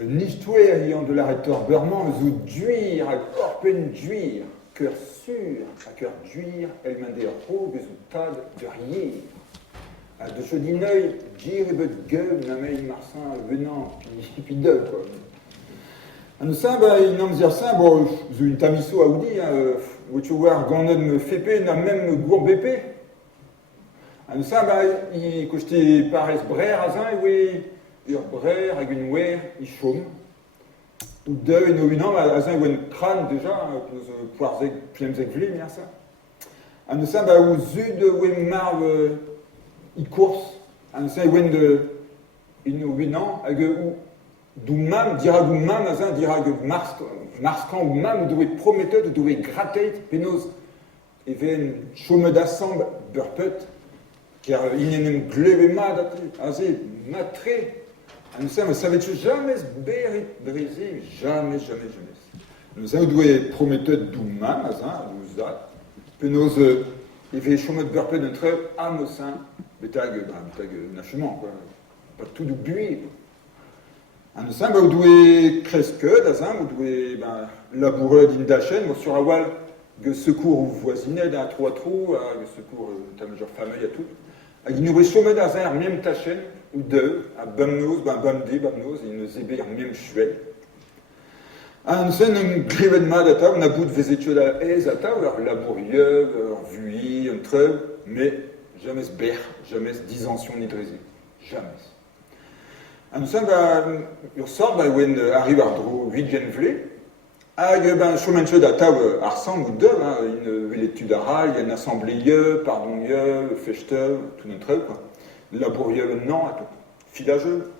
Nicht tuer ayant de l'arrêteur beurrement, zou duir, à orpen duir, cœur sûr, à cœur duir, elle m'a des rogues ou tad de rier. À de chodineuil, dire et bet gueule, namei marsin venant, puis deux, quoi. À nous ça, il n'en dire ça, bon, zou une tamisso à oudi, où tu vois, gandon me fépé, n'a même gourbépé. À nous ça, il cochetait pares brer à zin, oui. Ur brer hag un wer I chom. Ou deux no unan a zin ouen kran déjà, peus poarzeg plemzeg vle, mer ça. An eus ou zud ouen marv I course. An eus ouen de no unan hag ou dou mam, dirag ou mam a zin, dirag marskan ou mam, ou doue prometteut, ou doue grateit, penoz even chomed assemb burpet, car il n'en gleve mad a zé matre. Nous savons, ça va jamais brisé, jamais. Nous savons doué prometteur d'oumam, nous a, que nous avait chômé de burpé d'un trait à Mossin, bétag nachement, quoi, pas tout d'oublier. Nous savons doué cresque, d'azin, ou doué laboureux d'indachen, sur un wall, que secours voisinet d'un trou à trou, que secours, t'as major famille à tout. Il nous chômé d'azin, même tachen, ou deux, à bamnoz, bamnoz, il nous ébait même chouette. Nous sommes un greven mad à ta, on a bout de vésétude à aise à ta, ou laborieux, vuy, un treuve, mais jamais ce ber, jamais ce disension ni drésé. Jamais. Nous sommes, il ressort, when arrive à dro 8 genvlé, chômencheux à ta, arsam ou deux, une étude à il y a une assemblée, pardon, fechte, tout notre treuve, quoi. Laborieux le nom, filageux.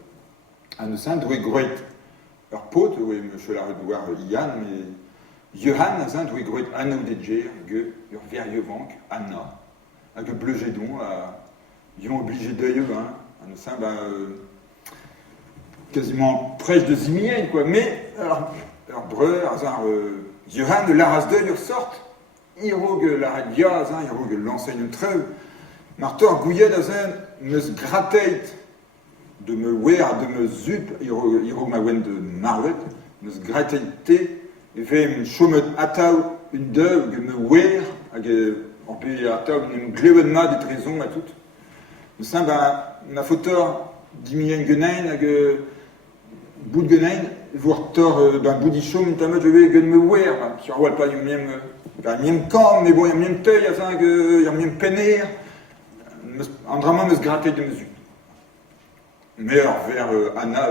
Un sein doué groit. Leur pote, oui, monsieur la redouard Yann, mais Johan, un sein doué groit Anna ou Déger, que, leur verrieux vanque, Anna, avec bleu gédon, ils ont obligé d'œil, un sein, quasiment prêche de Zimien, quoi. Mais, alors breu, un sein, Johan, de la race d'œil, sortent, il rogue la radia, il rogue l'enseigne treuve. Martor gouillet d'azin me grateit de me wear, de me zup, il rogue ma wen de marvet, me grateit et fait une chômet atau, une deuve, me wear, en pays atau, une gleven ma des trésons à tout. Nous sommes, ma fauteur dimien genain, bout de genain, voir tor, boudichom, tamat, je vais me wear, sur wal pas, il y a même camp, mais bon, il y a même teuil, il y a même pener. En drama me gratter de mesure. Mais vers Anna,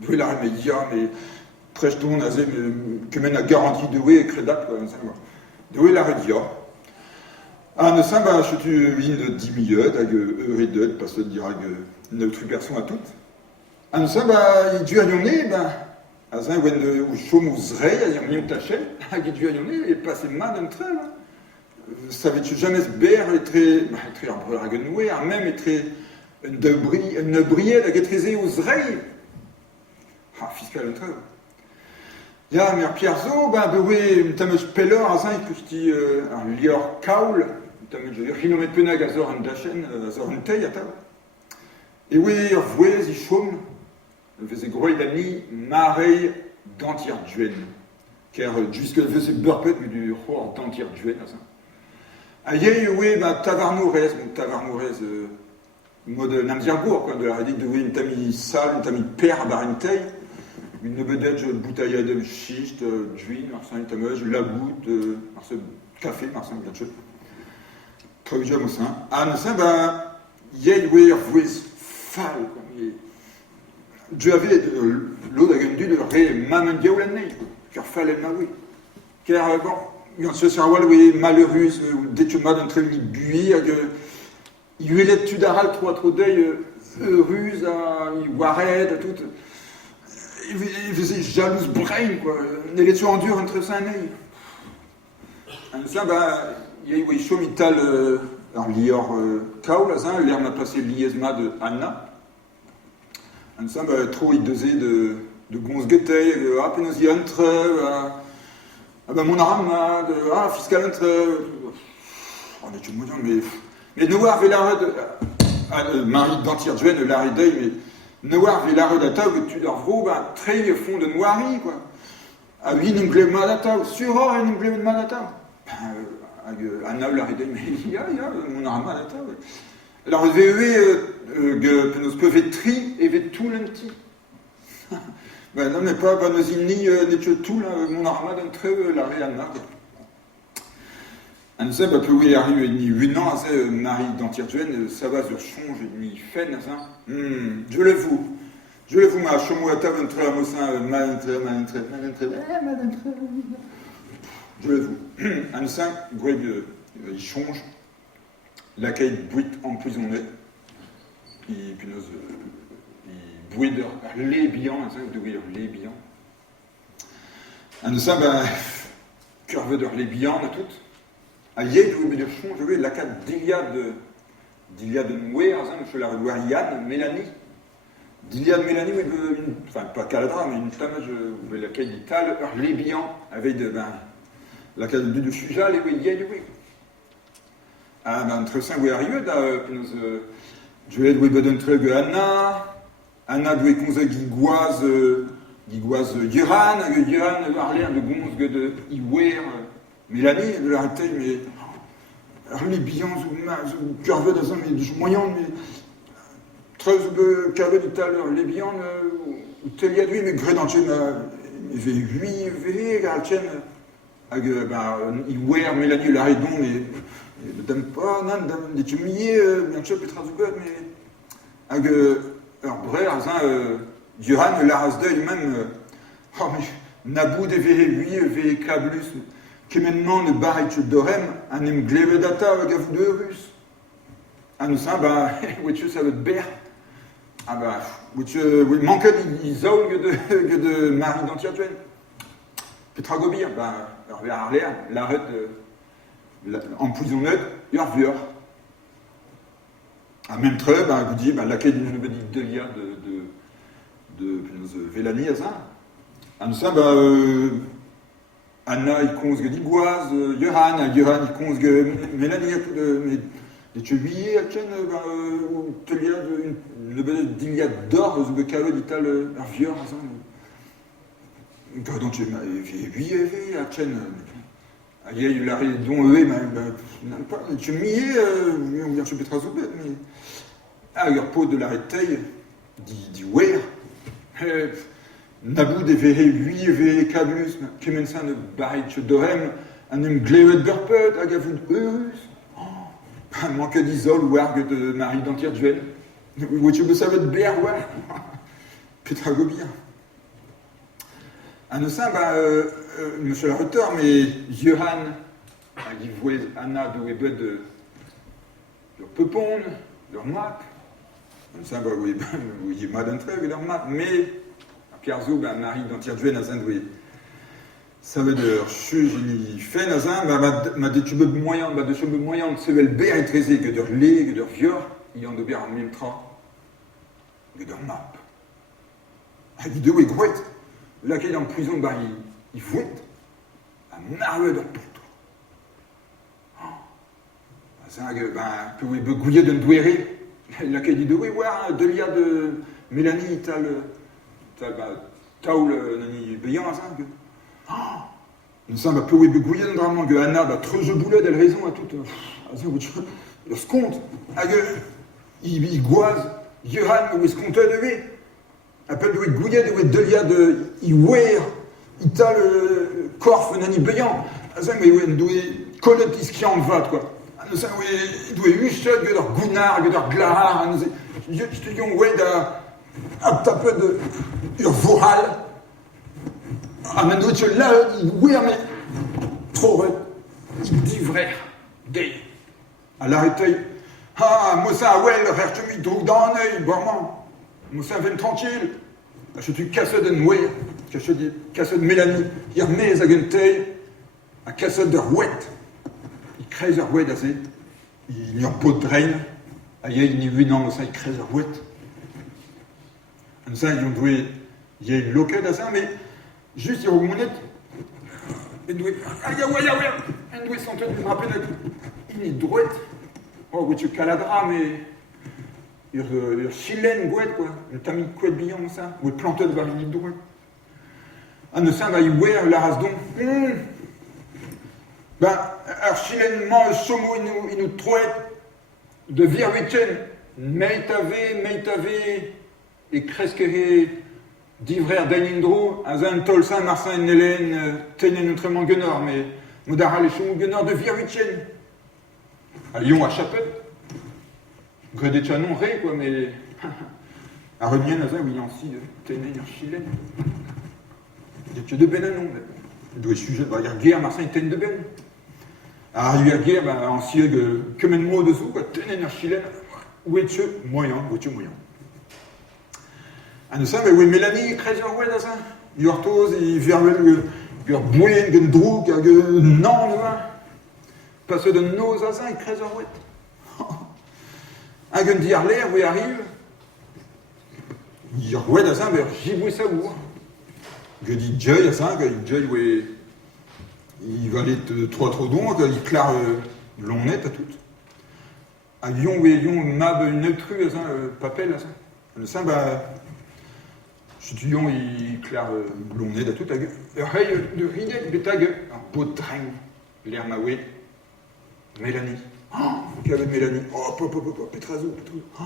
d'où la remédia, mais prêche ton, que mène à garantie de où est crédat, d'où est la redia. Ne samba, je tu viens de 10 millions, avec eurideux, parce que dire une autre personne à toutes. Ne samba, il dû aillonner, azin, ou chôme ou zrei, il y a mieux taché, il dû aillonner, et passer mal d'un trait, là. Savais-tu jamais se ber et très arbre à genouer, même et très une brillée la guetrisée aux oreilles. Fiscal un treu. Ya, mais Pierzo, oui, t'as me speller, azin, que je dis, un lior kaul, t'as me dire, kilomètre penag azor un dachen, azor un tei, à ta. Et oui, vouez, y chôme, faisait gros, il a mis marey d'antir duen. Car jusque faisait burpet, mais du roi d'antir duen, azin. Aïe, oui, tavarnourez, mode namzirgour, quoi, de la rédite de oui, une tamie sale, une tamie père, barintei, une bedège bouteille de schiste, d'huile, marcin, une tameuge, la goutte, marcin, café, marcin, bien sûr. Très bien, moussin. Moussin, yé, oui, vous fal, quoi. Dieu avait de l'eau d'agendu de ré, mamandia ou l'année, car fallait ma oui. Car, bon, bien sûr, sur un wall, oui, malheureux, ou détumat d'un trait ni buis, il y a l'étude d'Aral, trop d'œil, ruse, il wared, tout. Il faisait jalouse brain, quoi. Il était en dur entre ça et ça, il y a eu chomital, un lior kaul, l'air m'a passé liaisma de Anna. Ça, trop il desait de gonzgetei, penazi entre, mon arame, fiscal entre, on est tout le monde, mais nous avait l'arrêt de Marie d'Antir-Duenne, l'arrêt d'œil, Noir et la redata, que tu leur vro, ben, très fond de noirie, quoi. Ah oui, nous glem madata, sur or et nous glem madata. Anna, la redata, mais ya, mon arme madata, ouais. Alors, que nous peuvent tri et tout l'anti. Ben non, mais pas, nos inni, n'est tout, là, mon arme d'un très, la réanna, quoi. On sait que oui arrive ni 8 ans à Marie d'Antirgène, ça va sur change ni fen ça. Je le vous ma chomoata ventre à mosin malentre. Je le vous. Un saint gré il change la caille buite emprisonnée. Il pinose il bouille de les biens, un saint de les biens. Un saint ben curve de les biens à toutes. À Yé, je vais changer la carte d'Iliade Noué, je la revois Yann, Mélanie. D'Iliade Mélanie, enfin pas Caladra, mais une femme, je vais laquelle d'Ital, les biens, avec la carte de Suja, les Yé, oui. Ah, ben, très sain, oui, arrivé, je vais donner très Anna, doit conser Guiguaz, Yuran, Arlé, de Gonz, de Iwer, Mélanie, de la taille, mais. Alors, les biens, curveux dans un, mais moyen, mais. 13 curveux d'Ital, les biens, ou tel y a lui, mais gré dans le chien, il fait 8, Galchen, Iwer, Mélanie, la raidon, mais. Dame pas, non, des tumiers, bien sûr, Petra Zugot, mais. Alors, bref, Duran, la race d'œil, même. Oh, mais. Nabou, des V8, Cablus. Que maintenant ne barrette d'orem, un emglevedata avec vous de russe. Ah, nous ça, bah, oui, ça veut ber. Ah, bah, oui, manque de Marie d'Antirgène. Petragobir, bah, alors, vers Arler, l'arrête, empoisonnée, Urvior. Ah, même très, bah, vous dites, bah, laquelle nous me dit de l'IA de Vélanie, à ça. Ah, nous ça, bah, Anna, il conse d'Iguaz, Johan, il conse Mélanie, mais tu billet à Ken, ou d'Iliade d'or, le caveau d'Ital, Arvior, ça. Donc, tu m'as à Ken. Il a dont eux, mais tu m'y on vient chez Petrazoubet, mais. Ah, il pot de la taille, dit Wer. Nabou des V8, Cablus, Kemensan de Barich Dorem, un Glevet Berpet, Agavoud Eurus. Manque d'Isol ou Argue de Marie d'Antirgène. Où tu veux savoir de Béar, ouais. Petragobir. Un sein, monsieur le retard, mais Johan, il voit Anna de Webed de leur Pepon, leur map. Un sein, oui, il m'a d'un trait, leur map, mais. Pierre-Zou, Marie d'Antirgène, à Zindoué. Ça veut dire, je fait, Nazin, des tubes moyens, de ce bel et trésé, que de lait, que de vior, il y en a bien en même temps, que de map. Ah, il doit être gouette. Là, qu'il est en prison, il fouette. Un marre de poudre. C'est un peu gouillé de douéré. Là, qu'il dit de oui, voir, de l'IA de Mélanie, t'as le. Taoul nani béant ça que nous sommes un peu begouillé vraiment que Anna trop je boulette elle raison à toute le sconte il goise Johan ou est-ce qu'on te levé appelle de gouillet de delia de iwer ital corf nani béant ça mais oui doit collet qui en va quoi nous sommes oui il doit huchot que leur gounard que leur glahar nous je te dis ouais un peu de voral. Ah, mais nous, tu là, oui, mais trop, il dit vrai, des. À l'arrêté, ah, moi, ça, ouais, le frère, tu m'y trouves dans un œil, vraiment. Moi, ça, viens tranquille. Je suis cassé de noué, cassé de Mélanie, il remet à Gentey, à cassé de rouette. Il crée de rouette, assez. Il n'y a pas de drain. Il n'y a 8 ans, ça, il crée de rouette. Ça, il y a une loquette à ça, mais juste, il y a une monnaie. Il doit s'entendre du rappel. Il est droite. Oh, oui, tu caladras, mais. chilène, gouette, quoi. Le tamis de couette billant, ça. Ou le planteur de varini de droit. Ah, ne ça, bah, il ouer la race donc. Ben, alors, chilène mange chomo, il nous trouette de virwichen. Meitave, et cresque d'ivrer d'Ainindro, à un tolsa, Marsin et Hélène, tenez notre manguenor, mais Moudara les chomo guenor de virwichen. À Lyon, à Chapette. Gredé Chanon, ré, quoi, mais. À Remien, à ça, oui, aussi, de tenez, chilène. Il y a que de ben à non, mais. Il doit être sujet, il y a guerre, Marseille, ten de ben. Alors, il y a guerre, en siège, que men mot dessous, quoi, tenez, chilène. Où est-ce moyen, Ah, nous savons, mais oui, Mélanie, Kreiser, ouais, là, ça. Il y a tous, il vervel, il y a bouillé, il y a drouk, il y a non, parce que de nos asins, il Kreiser, ouais. Un gun dire l'air, oui, arrive. Il y a ouais, là, ça, mais j'y bouille ça, où. Je dis Joy, là, ça, Joy, oui. Il va aller trop donc, il clare l'on net à tout. À Lyon, oui, Lyon, mab une neutru, là, ça, papel, là, ça. Le ça, je dis Lyon, il clare l'on net à tout, à gueule. Hey, de rinet, il est à gueule. Un pot de train, l'air maoué. Mélanie. Qu'il y avait Mélanie. Oh, Pétrazou, oh,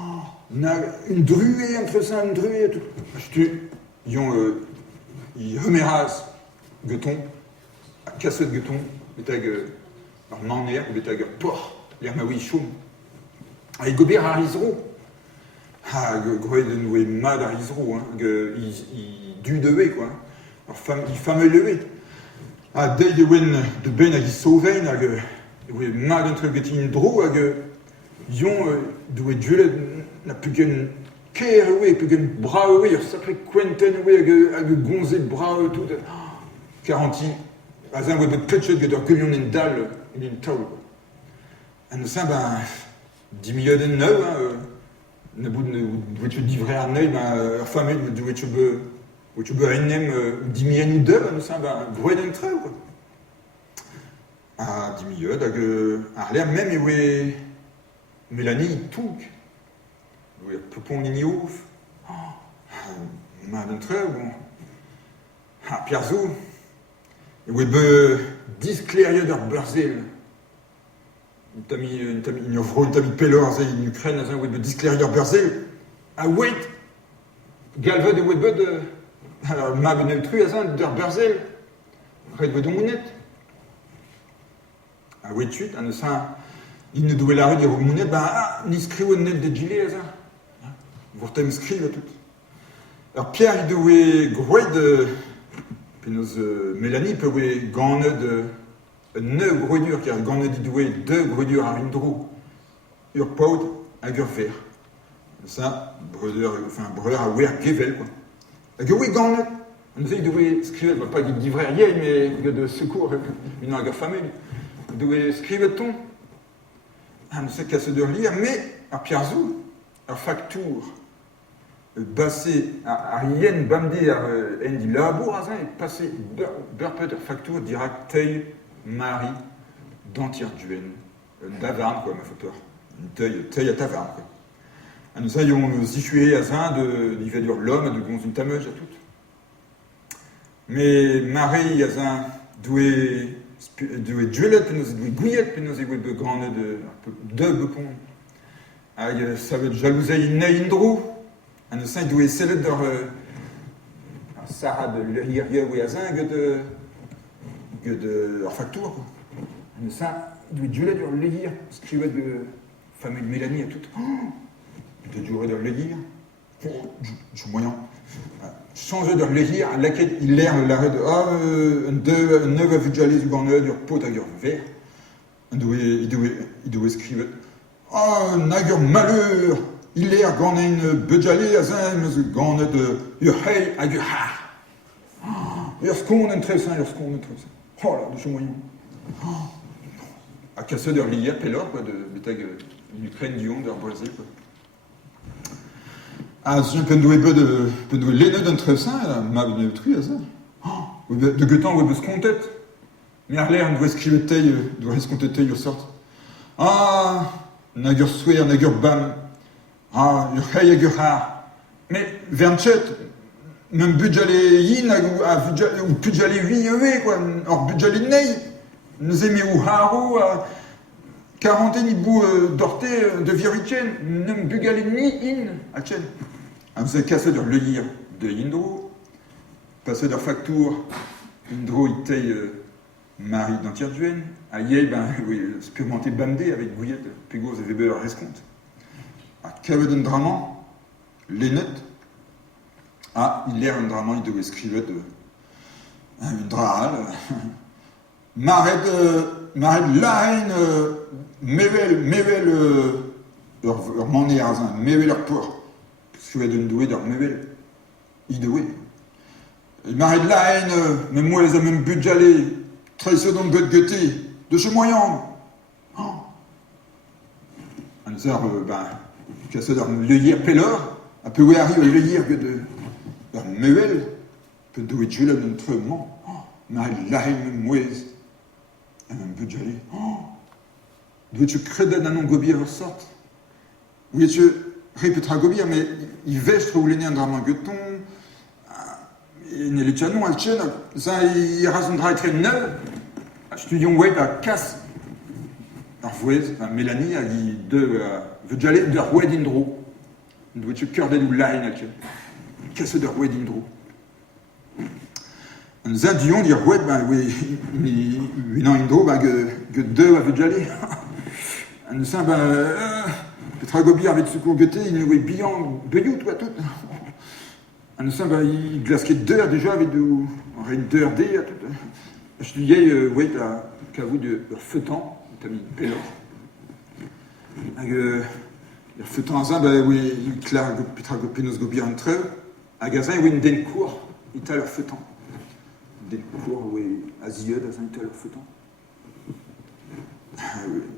une druée entre ça, une druée et tout. Je tue. Ils ont, ils reméras, gueton, cassette gueton, bétag, alors maner, bétag, port, l'air maoui choum. Ah, il gobert à Rizro. Ah, gros, de noué mad à Rizro, hein, il dû de quoi. Alors, il fameux levé. Ah, dès de wen de ben à qui sauvein, oui, mad entre getin dro, ils ont, doué duel, n'a plus qu'un cœur, oui, plus qu'un bras, oui, sacré Quentin, oui, avec gonzé de bras, tout, 40 ans. Par exemple, de petite que de recueillir une dalle, une taule. Et nous sommes, 10 millions de neuf, ne bout de tu livrer un œil, enfin, mais tu veux un nem, 10 millions de nous sommes, gros d'un trait, quoi. À 10 millions, à l'air même, et oui, Mélanie, tout. Oui, Pepon Lignouf. D'un trait, bon. Ah, Pierzou. Et oui, 10 clairiers de Berzel. Une tamie Pellor, une Ukraine, oui, 10 clairiers de Berzel. Ah, wait. Galved et Webud, alors, ma beneltru, de Berzel. Red Wedonounet. Ah, wait, chut, un sein. Il ne doit la rue de Mounet, n'inscrit au net de gilet, ça. Vous t'inscrivez tout. Alors, Pierre, il doit grouer de. Puis nos Mélanie peut gagner de 9 grudures, car gagner de 2 grudures à Rindrou. Urpaud à Gurver. Ça, brother à Wer Gevel, quoi. Et que oui, gagner. On nous dit, il devait scrire, pas de livrer rien, mais de secours, une langue famille. Il devait scrire ton. On ne sait qu'à se de lire, mais à Pierzou, à facture. Bassé à rien bamdé à Andy Labour, et passé Burpet facture direct Teuil, Marie, Dantir Duen, Davarne, quoi, ma photo. Teuil à Tavarne, quoi. Et nous ayons situé à Zin de l'Ivadur l'homme, de Gonzine Tameuge à tout. Mais Marie, à Zin, doué duelette, nous doué gouillette, nous avons de grande de bepon. Ça veut jalouser Naindrou. Un sein doit essayer de Sarah de l'Iria ou Yazin que de facture. Un sein doit durer de l'Iria, scrivait de famille de Mélanie à tout. De durer de l'Iria. Je moyen. Changer de l'Iria, à laquelle il l'air l'arrêt de un neuf à vu jaler du grand œil, du pot à gueule vert. Il doit scrire. Oh, nagur malheur! Il est gagné une budjalé à zin, mais gagné de yuhei à yuha. Yorscon intéressant. Oh là, de ce moyen. À casser de l'Ilia, Pellor, quoi, de bétag l'Ukraine, Dion, de Brésil, quoi. Ah, si je peux nous l'aîné d'intéressant, ma benetru, à ça. De guetant, ouais, de scontette. Mais à l'air, on doit escrire taille, doit escompter taille, sorte. Ah, nagur souer, nagur bam. Ah, il y a mais 27, même budget yin, ou budget 8 quoi, or budget ney, nous aimons ou haro, 40 ni bout d'orté de virichen, nem bugal ni in, a chen. Vous avez cassé le lire de Indro, passé de facture, Indro il taille Marie d'Antierduenne, à Yé, ben, oui, expérimenté Bamdé avec Gouillette, Pégos et Weber Rescompte. À Kaveden Draman, Lennet, il l'air un draman, il devait écrire une drahal. Mared Lain, Mevel, Mané Arzin, Mevel Arpour, parce que d'un doué d'or Mevel, il doué. Mared Lain, même moi, les a même budjalé, très second de gueté, de ce moyen. Un zar, ben, casse le hier pelor, un peu où arrive le hier que de. Mevel, peut doué de là d'un tremblement. Mared Lain, même mouez. Un peu de jalé. Dois-tu créder d'un nom gobier ressorte? Oui, tu répétera gobier, mais il veste ou l'aîné un drame en gueton. Il n'est les canons, elle tient. Ça, il rasondra être neuf. Je te dis, on voit, casse. Alors, vous voyez, Mélanie a dit de. Veut jalé de Roued Indro. Dois-tu cœur d'elle ou l'aïe, elle tient. Casse de Roued Indro. Nous indions dire, ouais, ben oui, une indro, ben que deux avait déjà allé. Nous sommes, ben, Petragobi avec ce qu'on guettait, il nous est billant, beillou, toi, tout. Nous sommes, ben, il glasquait deux déjà avec deux d'heure dé, tout. Je disais, ouais, qu'à vous de feutan, t'as mis pélo. Le feutan à ça, ben oui, il clare, Petragobi nous gobi entre eux. À Gazin, oui, une dencourt, il t'a leur feutan. Des cours, oui, asieux, dans un tel feutan.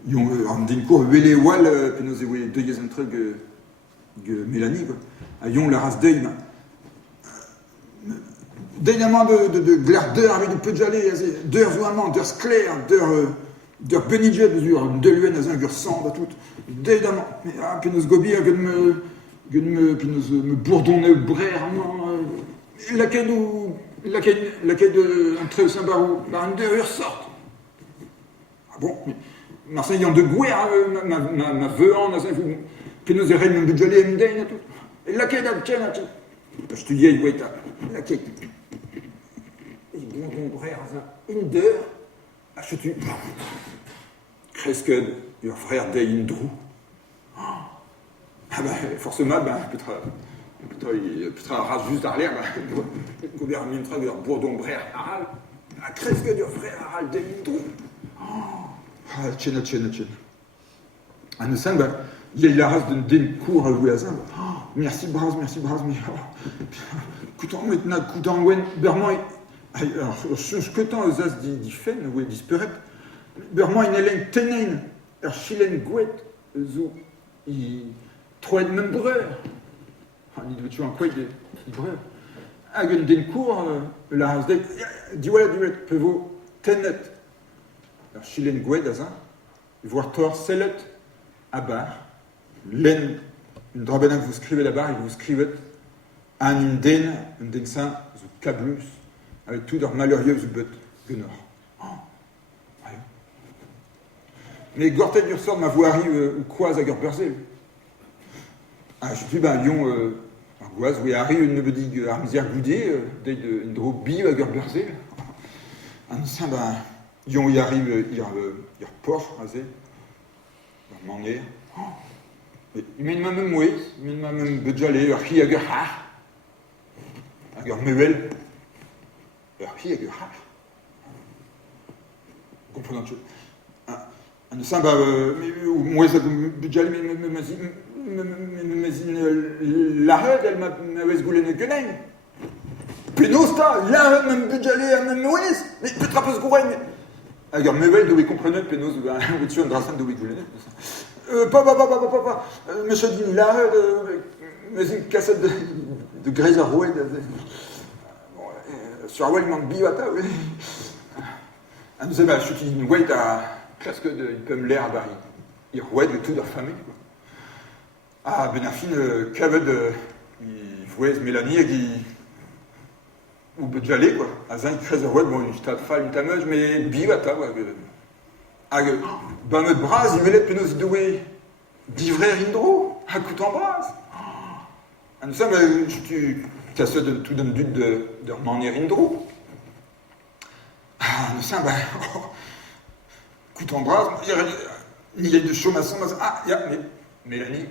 Ils ont des cours, oui, les walls, puis nous avons deux yeux entre eux, Mélanie, quoi. Ils ont la race d'œil, d'éléments de glaire d'heure avec du peu de jalé, d'heure zouamant, d'heure sclère, d'heure benidjet, de l'uen, dans un gur sang, tout. D'éléments. Puis nous gobi, puis nous me bourdonner, brère, laquelle nous. Laquelle de entre Saint-Barou, un deux sorte. Ah bon, Marseille en de guerre, ma veuan, que nous errons même de jalé et tout. Et laquelle a tient à tout. Je te dis, oui, laquelle. Et bon, frère, une d'heure, je te dis, presque, leur frère d'Indrou. Ah ben, forcément, ben, peut-être rase juste derrière, le gouvernement de Bourdon Brère Haral, à presque du frère Haral d'Emindrou. Ah, tiens. À nous cinq, il y a la race d'un cours à Louazin. Merci Bras, mais. Coutant maintenant, coutant, ouais, Berman, alors, je coutant aux as d'Ifen, ouais, disparaît. Berman, il est tenain, alors, chilen gouet, zou, il. Trois de même breur. Il doit tuer un quoi, il breur. Hagen den cours, la race d'Ifen, dis voilà, peut vous tenet. Alors, chilen gouet, d'azin, voir tor selet, à barre, len, une drabena que vous scrivez la barre, et vous scrivez un den saint, zu cablus, avec tout leur malheureux zu but, genor. Mais gortet du ressort ma voirie ou quoi à Gerberzel. Ah, je dis, ben, Lyon, Argoise, oui, Harry, une nebedig, Armisière Goudé, une drôle bille à Gerberzel. Un saint, ben, Lyon, il arrive, il port, azé, il m'en est. Il mène ma même oui, il mène ma même bedjalé, Harry à Gerhard. À Germevel. Harry à Gerhard. Vous comprenez un peu? Un saint, ben, moi, ça bedjalé, mais l'arrêt, elle m'a goulé de gueule. Pénosta, l'arrêt, même budjalé, même Moïse, mais peut-être un peu ce gouré, mais. Alors, mais ouais, d'où il comprenait, Pénos, ou tu as un drassin d'où il goulé. Papa, monsieur dit l'arrêt, mais une cassette de Grey's Rouet, sur Awel, il manque bivata, oui. Ah, nous savons, je suis une ouais, presque, il peut me l'air, il rouet de tout leur famille, quoi. Ah, ben affin, kavet, il fouez Mélanie qui. Ou bedjalé, quoi. Azin, il crée ouais, bon, une stade fall, une tameuse, mais bivata, ouais. Hag, ben, notre bras, il veut penos doué d'ivrer indro, à coup en bras. En ça, mais tu casse de tout d'un but de remanier indro. Ah, en ça, ben, coup en bras, il y a de chaumasson, ah, mais Mélanie,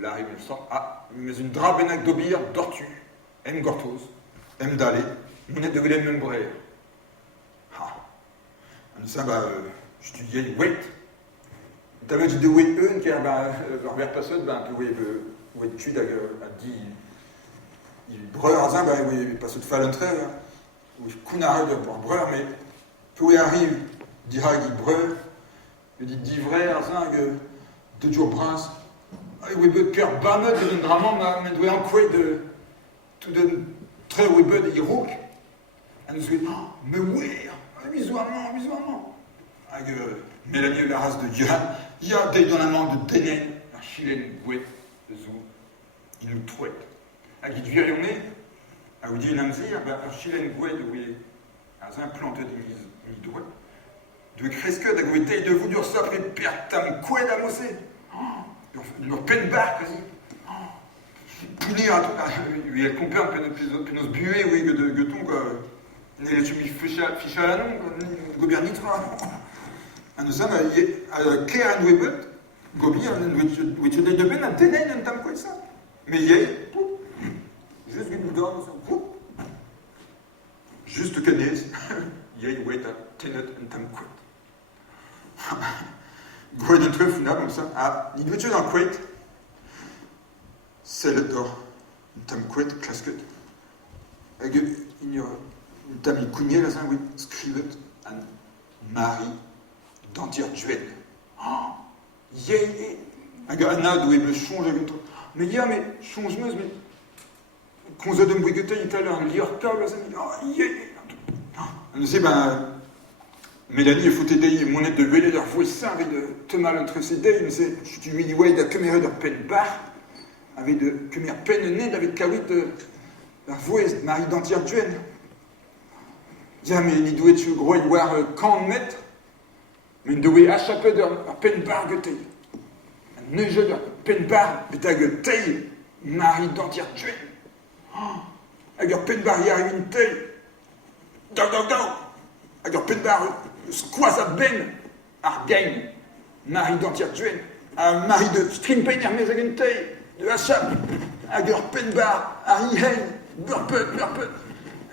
là, arrive le sang, ah, mais une drabenac d'obir, d'ortu, M. Gortos. M. Dalé, monnaie de Willem Membrer. Ah. En ça, bah, je te dis, wait. T'avais dit de wait un, car, bah, Robert Passot, bah, un peu, wait, tu, a dit, il breur, azin, bah, oui, Passot Fallentre, ou Kunare de breur, mais, peu arrive, dira, il breur, il dit, d'ivrer, azin, de jours bras, ah, oui, de cœur, bah, de draman, mais, doué en quoi de, tout de, très webud et rook. Elle nous dit, oh, mais oui, visuellement. Avec Mélanie, la race de Johan, il y a des dans la langue de Denen, un chilène bouet, de zou, il nous trouette. Avec du virionné, à vous dire une amzir, un chilène bouet de oui, un implanté de mi-douet, de cresque, d'agoueté, de vous dur sopre et pertam couette à mosser. Leur peine barre, quasi. Punir à tout. Elle compare penos bué, oui, que ton, quoi. Elle est ficha à la longue, gobernitra. En ça, à Claire and Webet, Gobi, which they de ben, and tenen, and tam quoi ça. Mais il y a, juste une donne, juste que n'est, il y a, wait, tenet, and tam quoi. Goy d'un truc, comme ça. Ah, il doit être dans quoi. C'est le d'or, une tamquet, clasquet. Avec une tami cougné, là, oui, scrivet, un mari d'entière duel. Oh, yé, avec un ad où il me change avec toi. Mais y'a, mais, changemeuse, mais, qu'on se donne brigueté, il t'a l'air lire câble, ça me dit, oh, yé. On sait, ben, Mélanie, il faut t'aider, mon aide de vélé, leur fouet ça, avec de te mal entre ses dés, mais c'est, je te lui dis, ouais, il a caméra de peine barre. Avec de première peine née avec Kawit la voix Marie d'entière tuenne. Tiens, mais il doit être gros, il voir quand mettre, mais il doit échapper de peine bargueté. Un neige de peine barre, mais t'as gueté, Marie d'entière tuenne. Avec peine barre, il arrive une taille. Dog. Avec peine barre, squash à ben, argagne, Marie d'entière tuenne. Un mari de string pain, mais avec une taille. De la chape, à Gur Penbar, à Rihen, Burpet,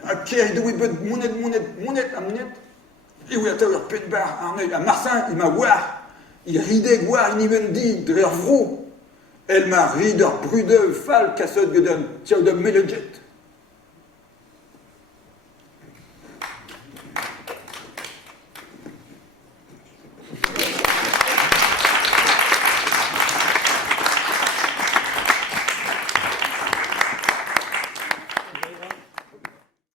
à Kerry de Wibud, monette, et oui, à Tower Penbar, à Marsin, il m'a voir, il ridait, voir, il n'y dit, de l'air vrou, elle m'a rideur, brudeux, fal, cassode, gedon, tiens, de Melejet.